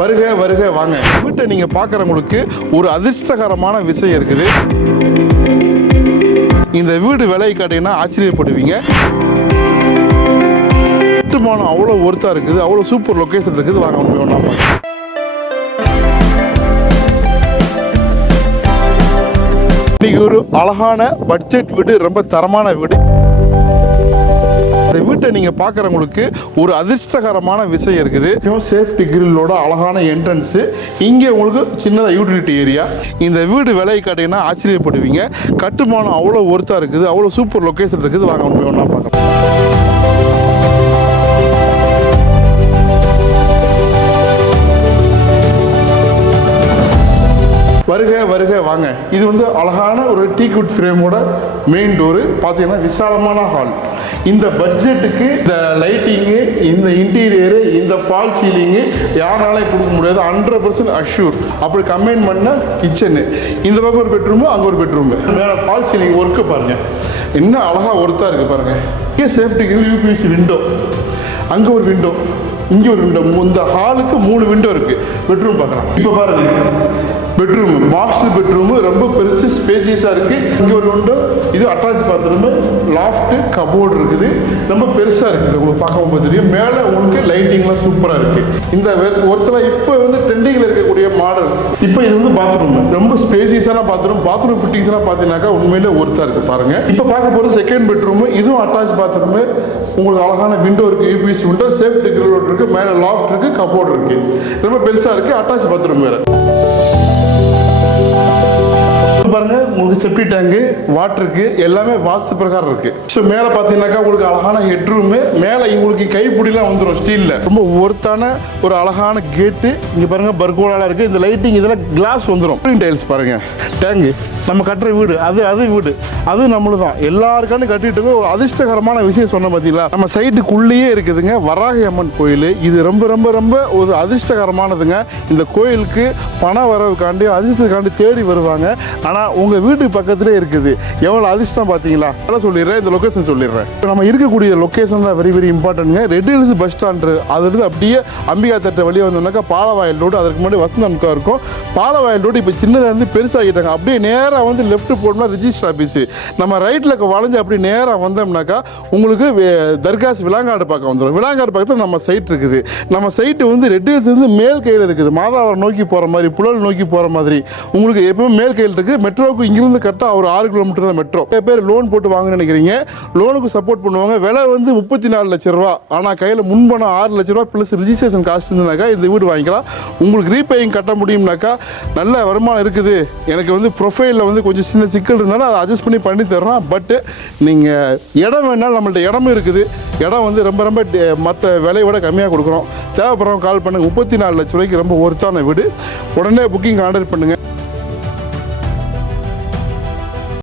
வருக வருக வாங்க. வீட்டை நீங்க பார்க்குறவங்களுக்கு ஒரு அதிர்ஷ்டகரமான விஷயம் இருக்குது. இந்த வீடு விலை கேட்டீங்கன்னா ஆச்சரியப்படுவீங்க. கட்டுமானம் அவ்வளோ ஒர்த்தாக இருக்குது, அவ்வளோ சூப்பர் லொக்கேஷன் இருக்குது. வாங்க உண்மை ஒன்றா பார்க்கலாம். இன்னைக்கு ஒரு அழகான பட்ஜெட் வீடு, ரொம்ப தரமான வீடு. இந்த வீட்டை நீங்க பார்க்குறவங்களுக்கு ஒரு அதிர்ஷ்டகரமான விஷயம் இருக்குது. சேஃப்டி கிரில்லோட அழகான என்ட்ரன்ஸ். இங்கே உங்களுக்கு சின்னதாக யூட்டிலிட்டி ஏரியா. இந்த வீடு விலை கேட்டீங்கன்னா ஆச்சரியப்படுவீங்க. கட்டுமானம் அவ்வளோ ஒர்த்தாக இருக்குது, அவ்வளோ சூப்பர் லொக்கேஷன் இருக்குது. வாங்க உண்மை ஒன்றா பார்க்கலாம். வருக வருக வாங்க. இது வந்து அழகான ஒரு டீக்வுட் ஃப்ரேமோட மெயின் டோரு. பார்த்தீங்கன்னா விசாலமான ஹால். இந்த பட்ஜெட்டுக்கு இந்த லைட்டிங்கு, இந்த இன்டீரியரு, இந்த ஃபால் சீலிங்கு யாராலையும் கொடுக்க முடியாது. 100% அஷ்யூர். அப்படி கம்பைன் பண்ண கிச்சனு. இந்த பக்கம் ஒரு பெட்ரூமு, அங்கே ஒரு பெட்ரூமு. மேலே ஃபால் சீலிங் ஒர்க்கு பாருங்கள், என்ன அழகாக ஒர்த்தாக இருக்குது பாருங்கள். இங்கே சேஃப்டி கிரில், யூபிஎஸ்சி விண்டோ, அங்கே ஒரு விண்டோ, இங்கே ஒரு விண்டோ. இந்த ஹாலுக்கு 3 விண்டோ இருக்குது. பெட்ரூம் பார்க்கலாம். இப்போ பாருங்கள், பெட்ரூம் மாஸ்டர் பெட்ரூமு ரொம்ப பெருசு, ஸ்பேசியஸாக இருக்குது. இங்கே ஒரு விண்டோ, இது அட்டாச் பாத்ரூமு, லாஃப்ட்டு, கபோர்டு இருக்குது. ரொம்ப பெருசாக இருக்குது. உங்களுக்கு பார்க்கும்போது தெரியும். மேலே உங்களுக்கு லைட்டிங்லாம் சூப்பராக இருக்குது. இந்த ஒருத்தர் இப்போ வந்து ட்ரெண்டிங்கில் இருக்கக்கூடிய மாடல். இப்போ இது வந்து பாத்ரூம், ரொம்ப ஸ்பேசியஸான பாத்ரூம். பாத்ரூம் ஃபிட்டிங்ஸ்லாம் பார்த்தீங்கன்னாக்கா உண்மையிலே ஒர்த்தாக இருக்குது பாருங்கள். இப்போ பார்க்க போகிற செகண்ட் பெட்ரூமு, இதுவும் அட்டாச் பாத்ரூமு. உங்களுக்கு அழகான விண்டோ இருக்குது, யூபிஎஸ் விண்டோ, சேஃப்டி கிரில் இருக்குது, மேலே லாஃப்ட் இருக்குது, கபோர்டு இருக்குது. ரொம்ப பெருசாக இருக்குது. அட்டாச் பாத்ரூம் வேறு பாருங்க. உங்களுக்கு செப்டி டேங்கு, வாட்டருக்கு எல்லாமே வாஸ்து பிரகாரம் இருக்கு. ஸோ மேலே பார்த்தீங்கன்னாக்கா உங்களுக்கு அழகான ஹெட்ரூமு. மேலே உங்களுக்கு கைப்பிடிலாம் வந்துடும் ஸ்டீலில். ரொம்ப ஒர்த்தான ஒரு அழகான கேட்டு. இங்கே பாருங்க, பர்கோலாலாம் இருக்கு. இந்த லைட்டிங் இதெல்லாம் கிளாஸ் வந்துடும். டைல்ஸ் பாருங்க. டேங்கு நம்ம கட்டுற வீடு, அது வீடு, அது நம்மளும் தான். எல்லாருக்கான கட்டிட்டு ஒரு அதிர்ஷ்டகரமான விஷயம் சொன்ன பார்த்தீங்களா, நம்ம சைட்டுக்குள்ளேயே இருக்குதுங்க வராகி அம்மன் கோயில். இது ரொம்ப ரொம்ப ரொம்ப ஒரு அதிர்ஷ்டகரமானதுங்க. இந்த கோயிலுக்கு பண வரவுக்காண்டி, அதிர்ஷ்டத்துக்காண்டி தேடி வருவாங்க. ஆனால் உங்கள் வீட்டு பக்கத்திலே இருக்குது. எவ்வளோ அதிர்ஷ்டம் பார்த்தீங்களா? அதெல்லாம் சொல்லிடுறேன், இந்த லொக்கேஷன் சொல்லிடுறேன். இப்போ நம்ம இருக்கக்கூடிய லொக்கேஷன் தான் வெரி வெரி இம்பார்ட்டன்ட்ங்க. ரெட் ஹில்ஸ் பஸ் ஸ்டாண்டு, அதுலேருந்து அப்படியே அம்பிகா தட்டை வெளியே வந்தோம்னாக்கா பாலவாயல் ரோடு. அதுக்கு முன்னாடி வசந்தம்கா இருக்கும். பாலவாயல் ரோடு இப்போ சின்னதாக வந்து பெருசாகிட்டாங்க. அப்படியே நேராக வந்து லெஃப்ட் போனோம்னா ரிஜிஸ்டர் ஆஃபீஸு. நம்ம ரைட்டில் வளைஞ்சு அப்படி நேராக வந்தோம்னாக்கா உங்களுக்கு தர்காஸ் விலாங்காடு பக்கம் வந்துடும். விலாங்காடு பக்கத்தில் நம்ம சைட் இருக்குது. நம்ம சைட்டு வந்து ரெட் ஹில்ஸ் வந்து மேல் கையில் இருக்குது. மாதாவரம் நோக்கி போகிற மாதிரி, புழல் நோக்கி போகிற மாதிரி உங்களுக்கு எப்பவும் மேல் கையில் இருக்குது. மெட்ரோவுக்கு இங்கிருந்து கரெக்டாக ஒரு 6 கிலோமீட்டர் தான் மெட்ரோ. நிறைய பேர் லோன் போட்டு வாங்கன்னு நினைக்கிறீங்க. லோனுக்கு சப்போர்ட் பண்ணுவாங்க. விலை வந்து 34 லட்ச ரூபா. ஆனால் கையில் முன்பணம் 6 லட்ச ரூபா ப்ளஸ் ரிஜிஸ்ட்ரேஷன் காஸ்ட் இருந்ததுனாக்கா இந்த வீடு வாங்கிக்கலாம். உங்களுக்கு ரீபேயிங் கட்ட முடியும்னாக்கா, நல்ல வருமானம் இருக்குது, எனக்கு வந்து ப்ரொஃபைலில் வந்து கொஞ்சம் சின்ன சிக்கல் இருந்தாலும் அதை அட்ஜஸ்ட் பண்ணி தர்றோம். பட்டு நீங்கள் இடம் வேணாலும் நம்மள்ட்ட இடமும் இருக்குது. இடம் வந்து ரொம்ப ரொம்ப மற்ற விலையை விட கம்மியாக கொடுக்குறோம். தேவைப்படுறவங்க கால் பண்ணுங்கள். 34 லட்ச ரூபாய்க்கு ரொம்ப ஒர்த்தான வீடு. உடனே புக்கிங் ஆர்டர் பண்ணுங்கள்.